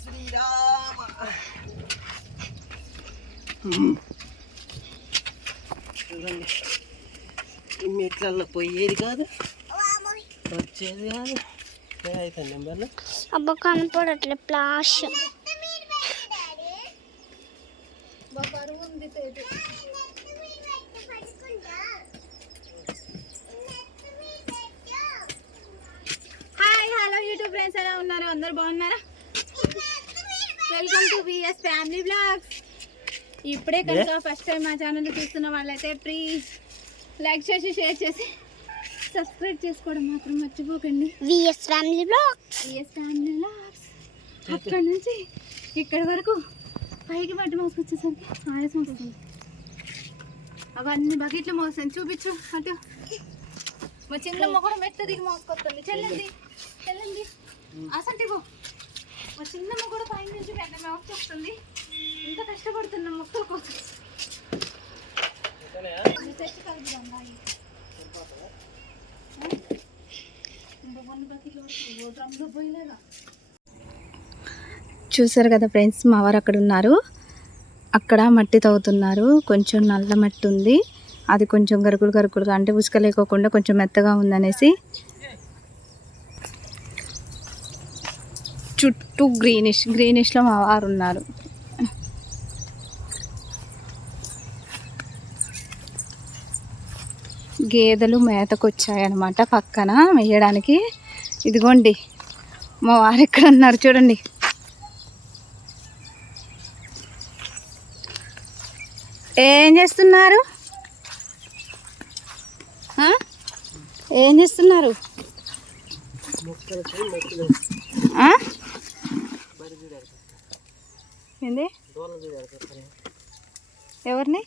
శ్రీరామ. చూడండి, ఈ మెట్లల్లో పోయేది కాదు, వచ్చేది కాదు. అయితే నెంబర్లు అబ్బా కనపడట్లే flash. Hi hello YouTube friends, ఎలా ఉన్నారు? అందరు బాగున్నారా? Welcome to VS family vlogs. ఇప్పుడే కనుక ఫస్ట్ టైం మా ఛానల్ చూస్తున్న వాళ్ళైతే ప్లీజ్ లైక్ చేసి షేర్ చేసి సబ్స్క్రైబ్ చేసుకోవడం మాత్రం మర్చిపోకండి. VS family vlogs. VS family vlogs. అక్కడ నుంచి ఇక్కడ వరకు పైకి పట్టి మోసుకొచ్చేసరికి ఆయాసం వస్తుంది. అవన్నీ బకెట్లు మోసాను, చూపించు అటు. మా చిన్నమ్మ కూడా మెట్ట దిగి మోసుకొస్తుంది. చెల్లండి చెల్లండి అసలు ఇవ్వు. మా చిన్నమ్మ కూడా పై నుంచి పెద్ద మోసుకొస్తుంది. ఇంత కష్టపడుతున్నాం మొక్కల కోసం. తెచ్చి కలుపుదాం. చూసారు కదా ఫ్రెండ్స్, మా వారు అక్కడ ఉన్నారు. అక్కడ మట్టి తవ్వుతున్నారు. కొంచెం నల్ల మట్టి ఉంది, అది కొంచెం గరుకులు గరుకులుగా, అంటే ఉసుక లేకోకుండా కొంచెం మెత్తగా ఉందనేసి చుట్టూ గ్రీనిష్లో మా వారు ఉన్నారు. గేదెలు మేతకు వచ్చాయన్నమాట పక్కన వేయడానికి. ఇదిగోండి మా వారు ఎక్కడ ఉన్నారు చూడండి. ఏం చేస్తున్నారు? ఏం చేస్తున్నారు? ఏంది? ఎవరిని?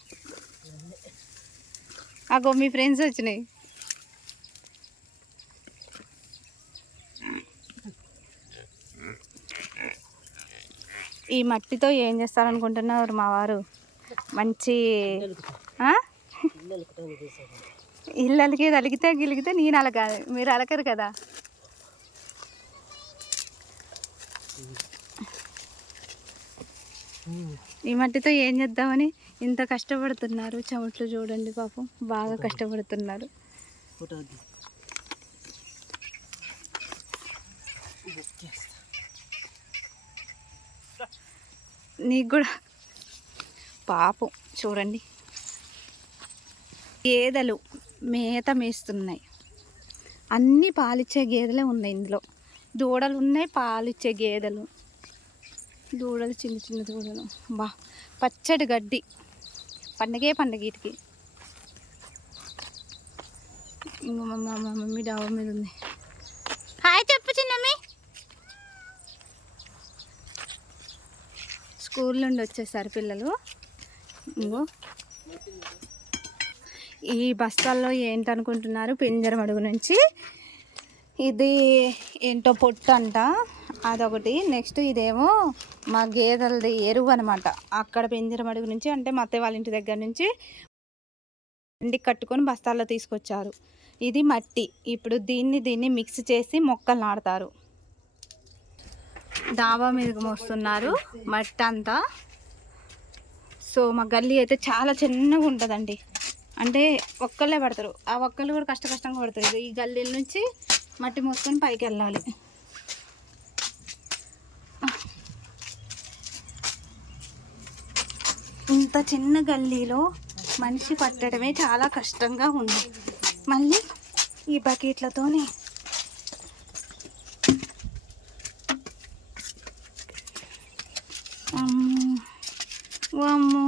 అగో మీ ఫ్రెండ్స్ వచ్చినాయి. ఈ మట్టితో ఏం చేస్తారనుకుంటున్నారు మా వారు? మంచి ఇళ్ళకి అలిగితే గిలిగితే నేను అలగాలి, మీరు అలకరు కదా. ఈ మట్టితో ఏం చేద్దామని ఇంత కష్టపడుతున్నారు. చెమట్లు చూడండి పాపం, బాగా కష్టపడుతున్నారు. నీకు కూడా పాపం చూడండి. గేదెలు మేత మేస్తున్నాయి. అన్నీ పాలిచ్చే గేదెలే ఉన్నాయి ఇందులో. దూడలు ఉన్నాయి, పాలిచ్చే గేదెలు. దూడలు చిన్న చిన్న దూడలు. బా పచ్చడి గడ్డి, పండగే పండగ వీటికి. ఇంకో మా మమ్మీ డాబా మీద ఉంది. హాయ్ చెప్పు చిన్నమ్మి. స్కూల్ నుండి వచ్చేసారు పిల్లలు. ఇంకో ఈ బస్తాల్లో ఏంటనుకుంటున్నారు? పింజర మడుగు నుంచి ఇది ఏంటో పొట్టు అంట, అదొకటి. నెక్స్ట్ ఇదేమో మా గేదెలది ఎరువు అనమాట. అక్కడ పింజర మడుగు నుంచి, అంటే మా అత్తయ్య వాళ్ళ ఇంటి దగ్గర నుంచి ఇంటికి కట్టుకొని బస్తాల్లో తీసుకొచ్చారు. ఇది మట్టి. ఇప్పుడు దీన్ని మిక్స్ చేసి మొక్కలు నాటుతారు. డాబా మీదకి మోస్తున్నారు మట్టి అంతా. సో మా గల్లీ అయితే చాలా చిన్నగా ఉంటుందండి. అంటే ఒక్కళ్ళే పడతారు. ఆ ఒక్కళ్ళు కూడా కష్టంగా పడతారు. ఈ గల్లీల నుంచి మట్టి మోసుకొని పైకి వెళ్ళాలి. ఇంత చిన్న గల్లీలో మనిషి పట్టడమే చాలా కష్టంగా ఉంది. మళ్ళీ ఈ బకెట్లతోనే వామ్మో.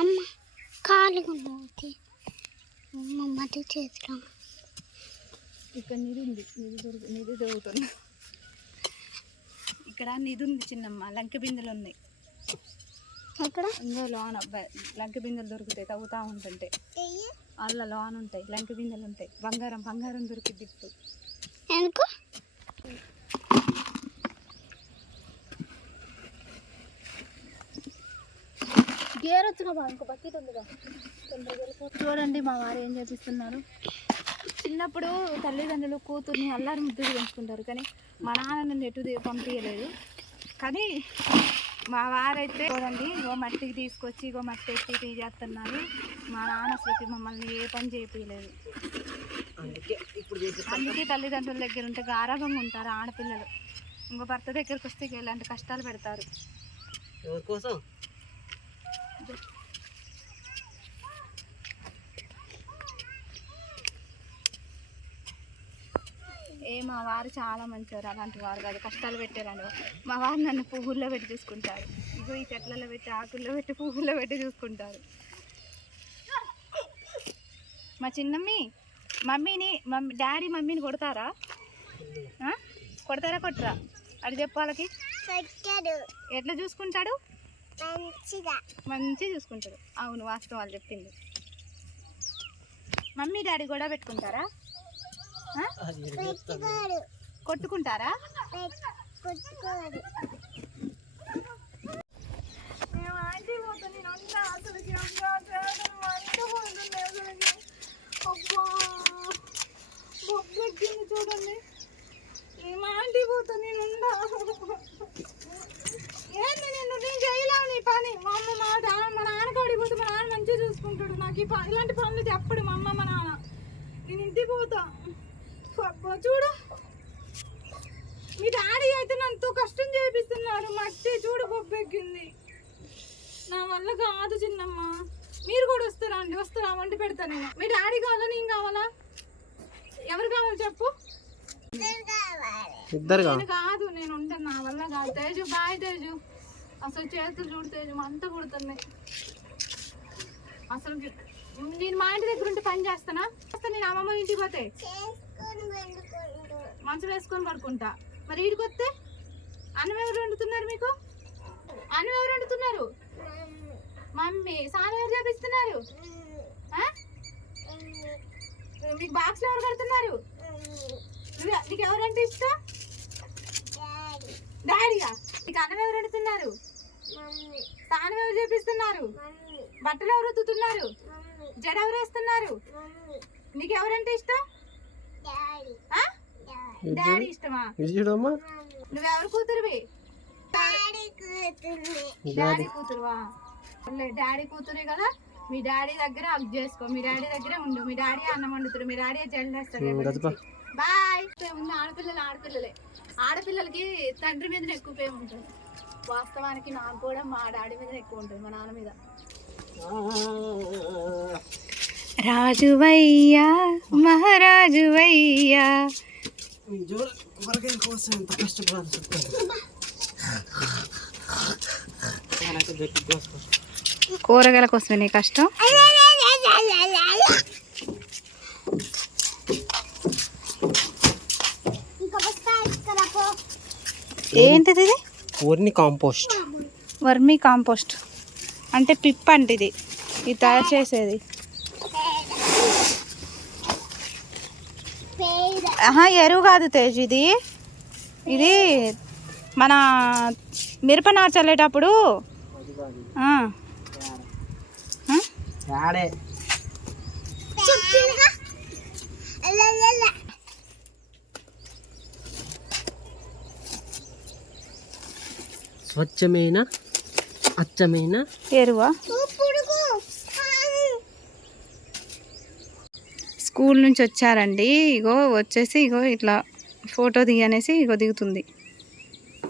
అమ్మ ఖాళీగా ఉంది మట్టి చేతిలో. ఇక్కడ నిధి ఉంది, నిధి దొరుకుతుంది. ఇక్కడ నిధి ఉంది చిన్నమ్మ. లంక బిందెలు ఉన్నాయి ఇక్కడ. ఇంకో లోన లంక బిందెలు దొరుకుతాయి, తవ్వుతూ ఉంటుంటే. అల్ల లోన ఉంటాయి, లంక బిందెలు ఉంటాయి. బంగారం దొరికిద్ది ఇప్పుడు. ఎందుకు? గేర్ వచ్చిన ఇంకో బకెట్ ఉందిగా. చూడండి మా వారు ఏం చేపిస్తున్నారు. చిన్నప్పుడు తల్లిదండ్రులు కూతుర్ని అల్లారి ముద్దుగా పెంచుకుంటారు, కానీ మా నాన్న నన్ను ఎటు పంపించలేదు. కానీ మా వారైతే చూడండి ఇగో మట్టికి తీసుకొచ్చి ఇగో మట్టి ఎత్తి తీసేస్తున్నారు. మా నాన్న అసలు మమ్మల్ని ఏ పని చేయలేదు. అందుకే తల్లిదండ్రుల దగ్గర ఉంటే గారాభంగా ఉంటారు ఆడపిల్లలు. ఇంకో భర్త దగ్గరికి వస్తే ఇలాంటి కష్టాలు పెడతారు. మా వారు చాలా మంచివారు, అలాంటి వారు కాదు, కష్టాలు పెట్టారండి. మా వారు నన్ను పువ్వుల్లో పెట్టి చూసుకుంటారు. ఇగో ఈ చెట్లలో పెట్టి, ఆకుల్లో పెట్టి, పువ్వుల్లో పెట్టి చూసుకుంటారు. మా చిన్నమ్మి డాడీ మమ్మీని కొడతారా? కొడతారా కొట్టరా? అది చెప్పు వాళ్ళకి. ఎట్లా చూసుకుంటాడు? మంచిగా చూసుకుంటాడు. అవును, వాస్తవం వాళ్ళు చెప్పింది. మమ్మీ డాడీ గొడవ పెట్టుకుంటారా? కొట్టుకుంటారా? చూడండి మా ఆంటీ పోతా నేను ఏంది నేను చేయలేవు నీ పని. మా అమ్మ మా నాన్న కాడికి పోతే మా నాన్న మంచిగా చూసుకుంటాడు. నాకు ఇలాంటి పనులు చెప్పడు మా అమ్మ మా నాన్న. నేను ఇంటికి పోతా. చూడు మీ డాడీ అయితే నన్ను కష్టం చేపిస్తున్నారు. మట్టి చూడు బొబ్బెక్కింది. నా వల్ల కాదు చిన్నమ్మ. మీరు కూడా వస్తారా అండి? వస్తారా? వండి పెడతా నేను. మీ డాడీ కావాలా నేను కావాలా? ఎవరు కావాలి చెప్పు. నేను కాదు, నేను ఉంటాను. నా వల్ల కాదు. తేజు బాయ్ తేజు. అసలు చేతులు చూడు తేజు అంతా కుడుతున్నాయి. అసలు నేను మా ఇంటి దగ్గర ఉంటే పని చేస్తానా? నేను అమ్మమ్మ ఇంటికి పోతే మంచం వేసుకొని పడుకుంటా. మరి వీడికి వస్తే అన్నం ఎవరు వండుతున్నారు? మీకు అన్నం ఎవరు వండుతున్నారు? మమ్మీ. స్నానం ఎవరు చేపిస్తున్నారు? మీకు బాక్స్ ఎవరు కడుతున్నారు? నీకు ఎవరంటే ఇష్టం? డాడీగా. నీకు అన్నం ఎవరు వండుతున్నారు? స్నానం ఎవరు చేపిస్తున్నారు? బట్టలు ఎవరు ఉతుకుతున్నారు? జడ ఎవరు వేస్తున్నారు? నీకు ఎవరంటే ఇష్టం? డాడీ ఇష్టమా? నువ్వెవరు కూతురువి? డాడీ కూతురువా? డాడీ కూతురే కదా. మీ డాడీ దగ్గర హగ్ చేసుకో. మీ డాడీ దగ్గరే ఉండు. మీ డాడీ అన్నం వండుతారు. మీ డాడీ జల్లేస్తాడు. బాయ్. ఉంది ఆడపిల్లలే. ఆడపిల్లలకి తండ్రి మీద ఎక్కువ ప్రేమ ఉంటుంది. వాస్తవానికి నాకు కూడా మా డాడీ మీద ఎక్కువ ఉంటుంది, మా నాన్న మీద. రాజువయ్యా మహారాజువయ్యా. కూరగాయల కోసమే నీ కష్టం. ఏంటిది ఇది? వర్మీ కాంపోస్ట్ అంటే పిప్ అంటే ఇది తయారు చేసేది. ఎరువు కాదు తేజ్, ఇది మన మిరపనారు చల్లేటప్పుడు స్వచ్ఛమైన అచ్చమైన ఎరువా. స్కూల్ నుంచి వచ్చారండి. ఇగో వచ్చేసి ఇగో ఇట్లా ఫోటో దిగనేసి ఇగో దిగుతుంది.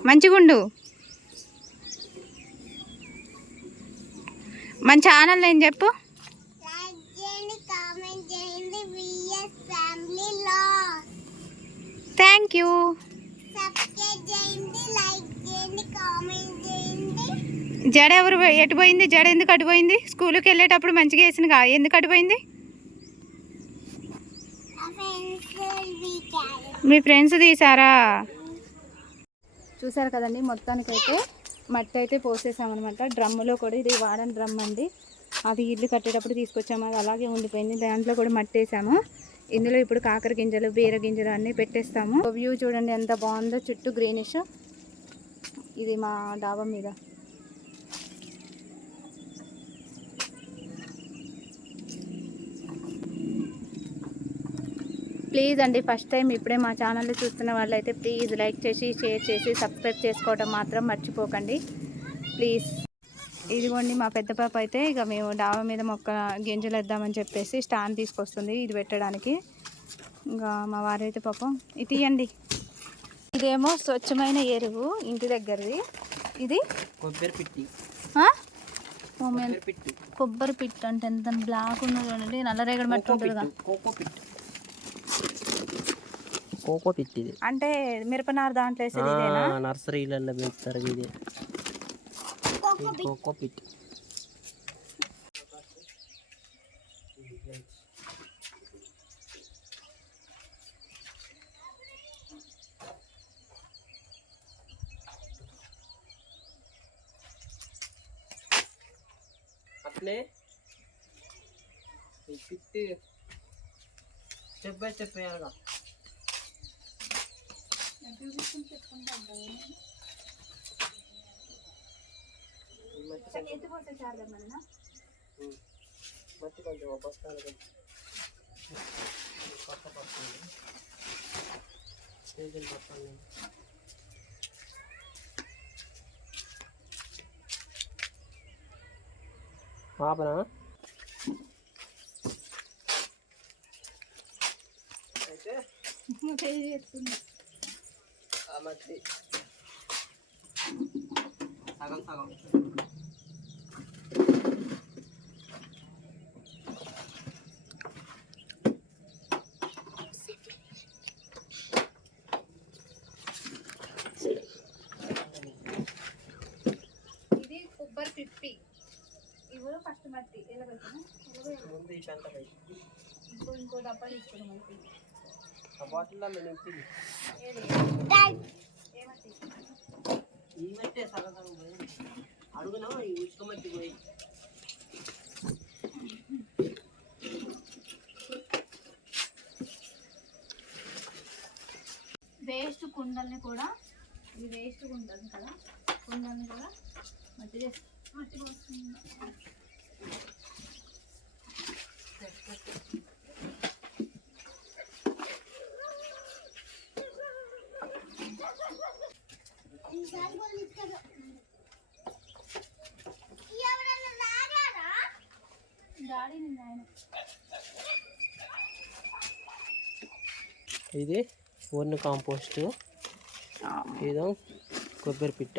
మంచిగుండు. మన ఛానల్ ఏం చెప్పు. Thank you. జడ ఎవరు ఎటు పోయింది? జడ ఎందుకు అటుపోయింది? స్కూల్కి వెళ్ళేటప్పుడు మంచిగా వేసిన ఎందుకు అటుపోయింది? మీ ఫ్రెండ్స్ తీసారా? చూసారు కదండి. మొత్తానికైతే మట్టి అయితే పోసేసామన్నమాట. డ్రమ్ములో కూడా, ఇది వాడని డ్రమ్ అండి. అది ఇల్లు కట్టేటప్పుడు తీసుకొచ్చాము, అది అలాగే ఉండిపోయింది. దాంట్లో కూడా మట్టి వేసాము. ఇందులో ఇప్పుడు కాకర గింజలు, బీర గింజలు అన్నీ పెట్టేస్తాము. వ్యూ చూడండి ఎంత బాగుందో, చుట్టూ గ్రీనిష్. ఇది మా డాబా మీద ప్లీజ్ అండి, ఫస్ట్ టైం ఇప్పుడే మా ఛానల్ చూస్తున్న వాళ్ళైతే ప్లీజ్ లైక్ చేసి షేర్ చేసి సబ్స్క్రైబ్ చేసుకోవడం మాత్రం మర్చిపోకండి ప్లీజ్. ఇదిగోండి మా పెద్ద పాప అయితే ఇక మేము డాబా మీద మొక్క గింజలు వేద్దామని చెప్పేసి స్టాండ్ తీసుకొస్తుంది ఇది పెట్టడానికి. ఇంకా మా వారైతే పాపం ఇది తీయండి. ఇదేమో స్వచ్ఛమైన ఎరువు ఇంటి దగ్గరది. ఇది కొబ్బరి పిట్ అంటే ఎంత బ్లాక్ ఉన్నది చూడండి, నల్లరేగడి మట్టి ఉంటుంది కదా, కోకో పిట్ ఇది. అంటే మిరపనారు దాంట్లో వేసేది ఇదేనా? నర్సరీలలో పెడతారు ఇది కోకో పిట్. అట్లే ఈ పిట్ స్టెప్ బై స్టెప్ వేయాలిగా. మట్టి కొంచెం బస్తాలు ఆపనా అయితే మట్టి సగం సగం ఇది కొబ్బరి పిప్పి. ఇవి ఫస్ట్ మట్టి ముందు ఈ పెంట ఇంకో డబ్బా తీసుకున్నాం మట్టి. ఆ బాటిల్లో నింపి ఏమట్టి ఈ మట్టే సగం సగం పోయి అడుగునా ఈ ఉసుక మట్టి పోయి. వేస్ట్ కుండల్ని కూడా, ఇది వేస్ట్ కుండలు కదా, కుండల్ని కూడా మట్టి మట్టి పోస్తుంది. ఇది వర్మి కాంపోస్ట్, ఇదో కొబ్బరి పిట్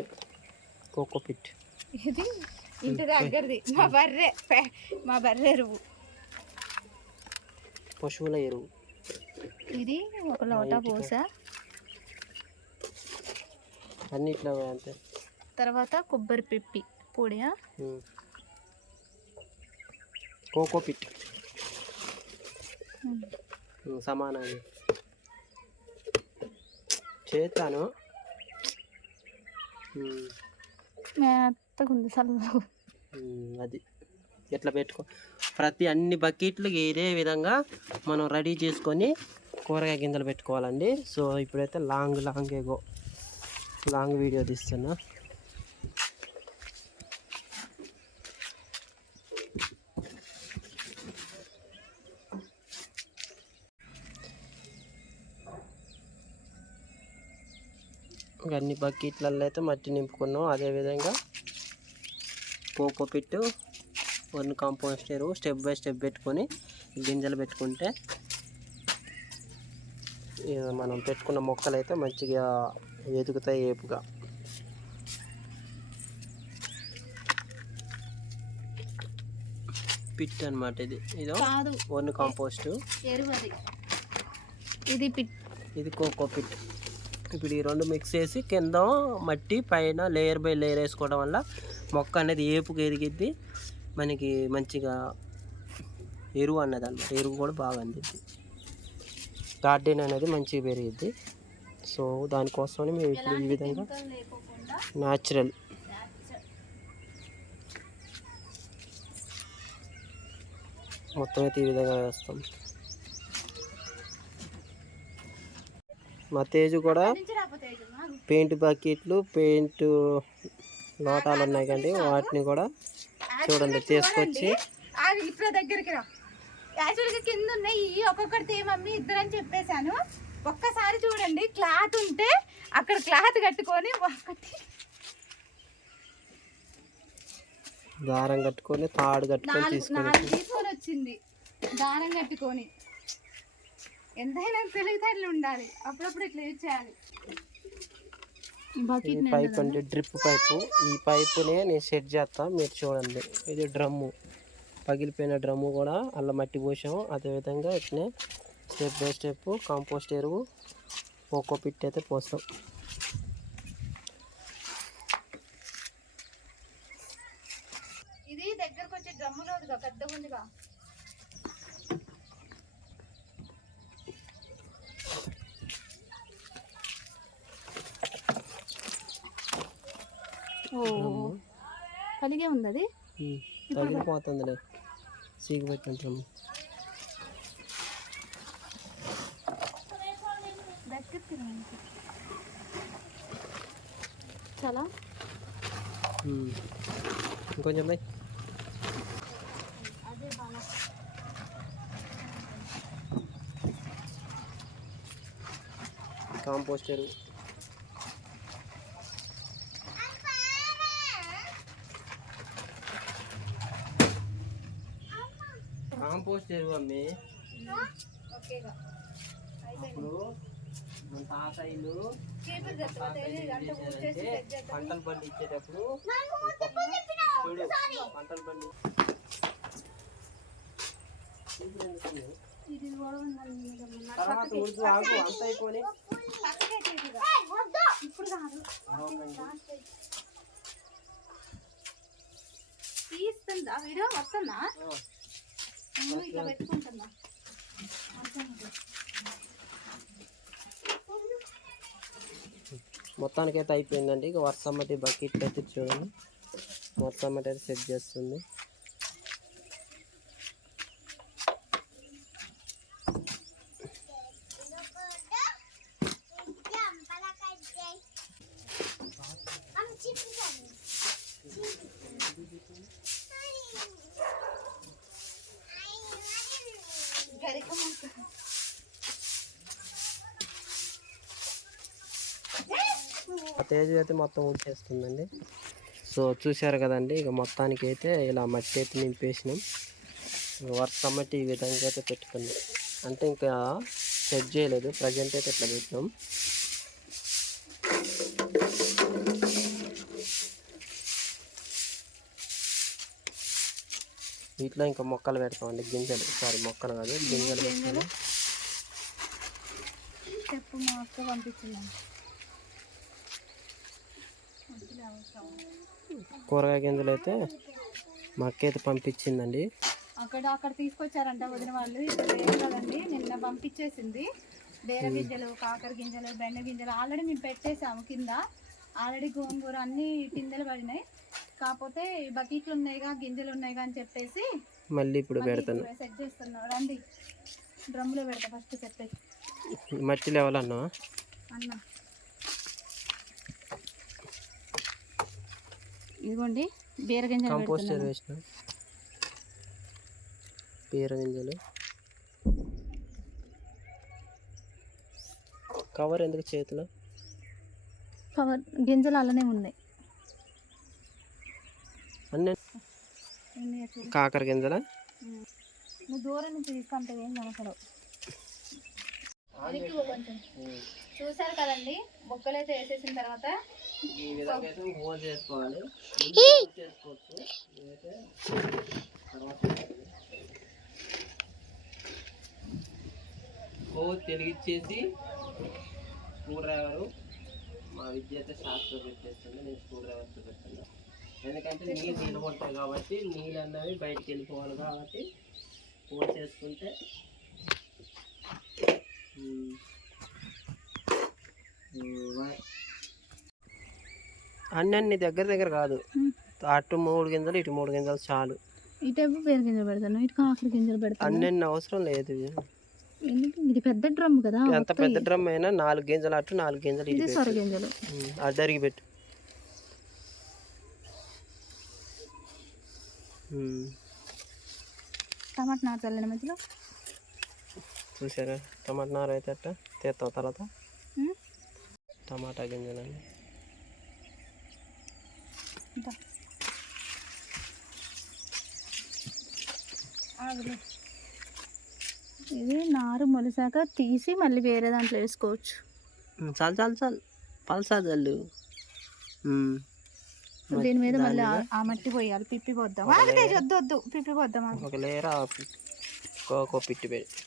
కోకో పిట్. ఇది ఇంటి దగ్గరది మా బర్రె ఎరువు, పశువుల ఎరువు. ఇది ఒక లోటా పోసా అన్నిట్లో అంతే. తర్వాత కొబ్బరి పిప్పి పొడియా, కోకో పిట్ సమానంగా చేస్తాను. మెత్తగుంది చల్లగా. అది ఎట్లా పెట్టుకో, ప్రతి అన్ని బకెట్లు ఇదే విధంగా మనం రెడీ చేసుకొని కూరగాయ గింజలు పెట్టుకోవాలండి. సో ఇప్పుడైతే లాంగ్ వీడియో తీస్తున్నా. అన్ని బకెట్లలో అయితే మట్టి నింపుకున్నాం. అదేవిధంగా కోకో పిట్టు వర్మి కాంపోస్ట్ ఎరువు స్టెప్ బై స్టెప్ పెట్టుకొని గింజలు పెట్టుకుంటే మనం పెట్టుకున్న మొక్కలు అయితే మంచిగా ఎదుగుతాయి ఏపుగా. పిట్ అనమాట ఇది. ఇదో వర్మి కాంపోస్ట్ ఎరువు, ఇది పిట్, ఇది కోకో పిట్. ఇప్పుడు ఈ రెండు మిక్స్ చేసి కింద మట్టి పైన లేయర్ బై లేయర్ వేసుకోవడం వల్ల మొక్క అనేది ఏపుగా ఎదిగిద్ది, మనకి మంచిగా ఎరువు అన్నది అన్నమాట. ఎరువు కూడా బాగా అందిద్ది, గార్డెన్ అనేది మంచిగా పెరిగిద్ది. సో దానికోసమని మేము ఇప్పుడు ఈ విధంగా న్యాచురల్ మొత్తం అయితే ఈ విధంగా వేస్తాం. మా తేజు కూడా పెయింట్ బకెట్లు, పెయింట్ లోటాలు ఉన్నాయి కండి, వాటిని కూడా చూడండి తీసుకొచ్చి యాక్చువల్గా కింద ఉన్నాయి ఒక్కొక్కటి మమ్మీ ఇద్దరని చెప్పేశాను. ఒక్కసారి చూడండి, క్లాత్ ఉంటే అక్కడ క్లాత్ కట్టుకొని ఒకటి దారం కట్టుకొని తాడు కట్టుకొని నాలుగు తీసుకొని వచ్చింది. దారం కట్టుకొని ఎంతైనా తెలివితేటలు ఉండాలి, అప్పుడప్పుడు ఇట్లా యూజ్ చేయాలి. పైప్ అంటే డ్రిప్ పైపు. ఈ పైపునే నేను సెట్ చేస్తా, మీరు చూడండి. ఇది డ్రమ్ము, పగిలిపోయిన డ్రమ్ము కూడా అల్ల మట్టి పోసాము. అదేవిధంగా ఇట్నే స్టెప్ బై స్టెప్ కాంపోస్ట్ ఎరువు ఒక్కో పిట్ అయితే పోస్తాం. ఇది దగ్గరకు వచ్చే డ్రమ్ములో పెద్దగా ఉందిగా. కలిగే ఉంది అది, తగిలిపోతుందిలే సీగు పెట్టిన చాలా ఇంకొంచెం బై. కాంపోస్ట్ ఎరువు అమ్మి. అప్పుడు మన తాతయ్యలు పంటలు పండించేటప్పుడు చూడు, పంటలు పండి తర్వాత ఉడుకు ఆగు అంత అయిపోయి ఇప్పుడు కాదు తీస్తుందా వీడియో వస్తుందా? ఇట్లా పెట్టుకుంటున్నా. మొత్తానికైతే అయిపోయిందండి. ఇక వర్షమ్మటి బకెట్ అయితే చూడండి, వర్షమ్మటి అయితే సెట్ చేస్తుంది. తేజ అయితే మొత్తం ఊడ్చేస్తుందండి. సో చూశారు కదండి, ఇక మొత్తానికి అయితే ఇలా మట్టి అయితే నింపేసినాం. వర్షం మట్టి ఈ విధంగా అయితే పెట్టుకున్నాం. అంటే ఇంకా సెట్ చేయలేదు, ప్రజెంట్ అయితే ఇట్లా పెట్టినాం. వీటిలో ఇంకా మొక్కలు పెడతామండి, గింజలు. మొక్కలు కాదు, గింజలు పెడతాము. చెప్పు, మా అక్క పంపించింది. కూరగాయ గింజలు అయితే మా అక్క అయితే పంపించిందండి. అక్కడ తీసుకొచ్చారంట వదిన వాళ్ళు. ఇక్కడ లేదు కదండి, నిన్న పంపించేసింది. బేర గింజలు, కాకర గింజలు, బెండ గింజలు ఆల్రెడీ మేము పెట్టేసాము కింద. ఆల్రెడీ గోంగూర అన్ని పిందెలు పడినాయి. కాకపోతే బకెట్లు ఉన్నాయిగా, గింజలు ఉన్నాయిగా అని చెప్పేసి మళ్ళీ ఇప్పుడు పెడతాను, సెట్ చేస్తున్నాం. రండి, డ్రమ్లో పెడతా ఫస్ట్ చెప్పే. మట్టి లెవెల్ అన్నా అన్న ఇదిగోండి, బీర గింజలు కంపోస్ట్ వేసిన బీర గింజలు. కవర్ ఎందుకు చేతిలో? కవర్ గింజలు అలానే ఉన్నాయి అన్నీ. కాకర గింజల నువ్వు దూరం నుంచి తీసుకుంటే ఏం కనపడవు. కొంచెం చూసారు కదండి, మొక్కలు అయితే వేసేసిన తర్వాత ఈ విధంగా అయితే హోల్ చేసుకోవాలి. చేసుకోవచ్చు హోల్ తిరిగిచ్చేసి స్క్రూ డ్రైవరు, మా విద్య అయితే శాస్త్రం పెట్టేస్తుంది, నేను స్క్రూ డ్రైవర్తో పెడుతున్నా. ఎందుకంటే నీళ్ళు నిలబడతాయి కాబట్టి, నీళ్ళు అన్నవి బయటికి వెళ్ళిపోవాలి కాబట్టి హోల్ చేసుకుంటే అన్నీ దగ్గర దగ్గర కాదు, అటు 3 గింజలు ఇటు 3 గింజలు చాలు. ఇటేపు బీర గింజలు పెడతాను, ఇటు కాకర గింజలు పెడతాను. అన్నీ అవసరం లేదు. ఇది పెద్ద డ్రమ్ కదా, ఎంత పెద్ద డ్రమ్ అయినా 4 గింజలు అటు 4 గింజలు ఇటు సొర గింజలు అద్దరికి పెట్టు. టమాటా నారు చల్లిన మధ్యలో చూసారా టమాటా నార అయితే అట్ట తీస్తాం తర్వాత ఉమ్, టమాటా గింజలండి. ఇదా. ఆగులే. ఇది నారు మొలిసాక తీసి మళ్ళీ వేరే దాంట్లో వేసుకోవచ్చు. చాలు చాలు చాలు పల్సా చల్లు. దీని మీద మళ్ళీ ఆ మట్టి పోయాలి, పిప్పి పోద్దాం. ఆగుతేజ్ వద్దు వద్దు, పిప్పి పోద్దాం. ఒక లేరా ఒక్కో పిట్టి పెట్టి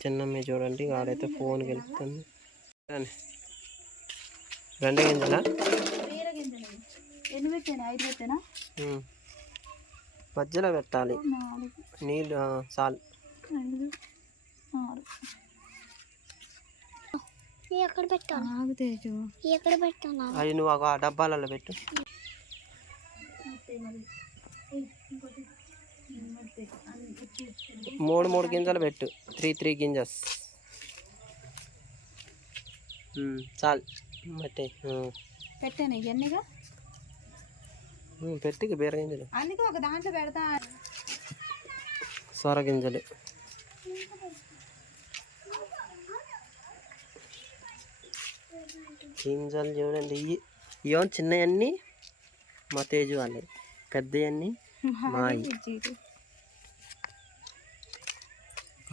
చిన్నమ్మ చూడండి ఆడైతే ఫోన్ గెలుపుతుంది. బెండ గింజలా వేరే గింజలు ఎన్ని పెట్టాను? 5 పెట్టానా? మధ్యలో పెట్టాలి 4 నీళ్ళు. చాలు 5 6. ఎక్కడ పెట్టాను? ఆగుతేజు ఎక్కడ పెట్టాను? అవి నువ్వు ఆ డబ్బాలలో పెట్టు. 3 గింజలు పెట్టు. 3 గింజస్ చాలు. మట్టి పెట్టాను ఇవన్నీగా. పెట్టి బీర గింజలు, అందుకే ఒక దాంట్లో పెడతా. సొర గింజలు, గింజలు చూడండి. ఇవో చిన్నవన్నీ మా తేజు వాళ్ళే, పెద్దవన్నీ మాయి.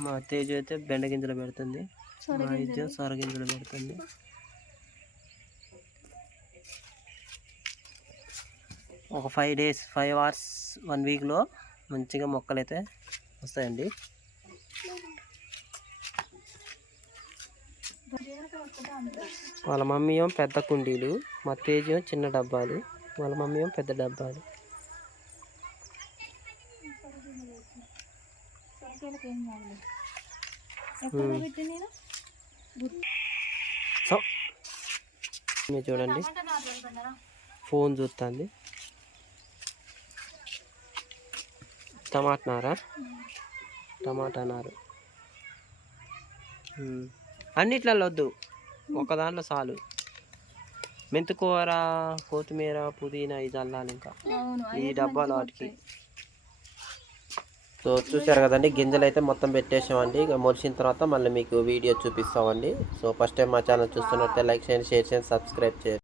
మా తేజు అయితే బెండ గింజలు పెడుతుంది, మా ఇజ్జు సొర గింజలు పెడుతుంది. ఒక 5 days 5 hours 1 weekలో మంచిగా మొక్కలు అయితే వస్తాయండి. వాళ్ళ మమ్మీ ఏమో పెద్ద కుండీలు, మా తేజు ఏమో చిన్న డబ్బాలు, వాళ్ళ మమ్మీ ఏమో పెద్ద డబ్బాలు. సో మీరు చూడండి ఫోన్ చూస్తుంది. టమాటా నార అన్నిట్లలో వద్దు, ఒక దాంట్లో చాలు. మెంతికూర, కొత్తిమీర, పుదీనా ఇది అల్లాలి ఇంకా ఈ డబ్బాలు వాటికి. సో చూసారు కదండి, గింజలు అయితే మొత్తం పెట్టేసామండి. ఇక మొలిచిన తర్వాత మళ్ళీ మీకు వీడియో చూపిస్తామండి. సో ఫస్ట్ టైం మా ఛానల్ చూస్తున్నట్టే లైక్ చేయండి, షేర్ చేయండి, సబ్స్క్రైబ్ చేయండి.